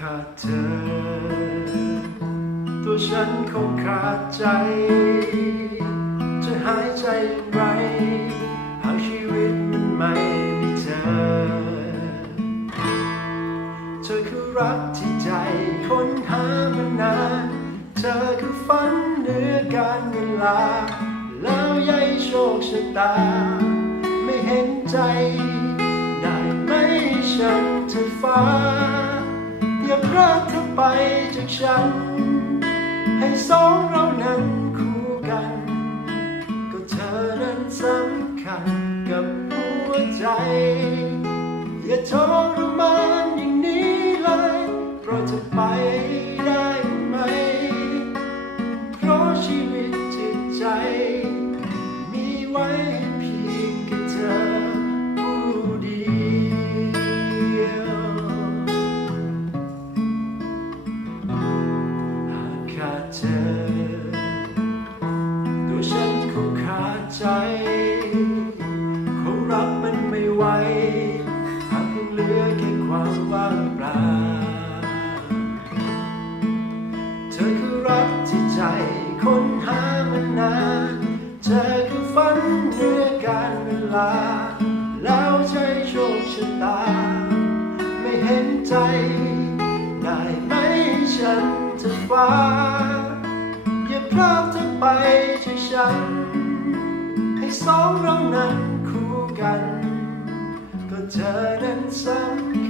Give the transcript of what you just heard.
ขาดเธอตัวฉันคงขาดใจจะหายใจอย่างไรหากชีวิตมันไม่มีเธอเธอคือรักที่ใจค้นหามานานเธอคือฝันเหนือการเวลาแล้วยายโชคชะตาไม่เห็นใจได้ไหมฉันเธอฟ้าอย่าพรากเธอไปจากฉันให้สองเรานั้นคู่กันก็เธอนั้นสำคัญกับหัวใจอย่าทรมานอย่างนี้เลยโปรดเธอไปได้ไหมเพราะชีวิตจิตใจมีไว้เพียงแค่เธอผู้เดียวหากขาดเธอตัวฉันคงขาดใจคงรับมันไม่ไหวหากยังเหลือแค่ความว่างเปล่าเธอคือรักที่ใจค้นหามานานเธอคือฝันเหนือการเวลาแล้วใจโชคชะตาไม่เห็นใจได้ไหมฉันจะฟ้าอย่าพรากเธอไปจากฉันให้สองเรานั้นคู่กันก็เธอนั้นสำคัญ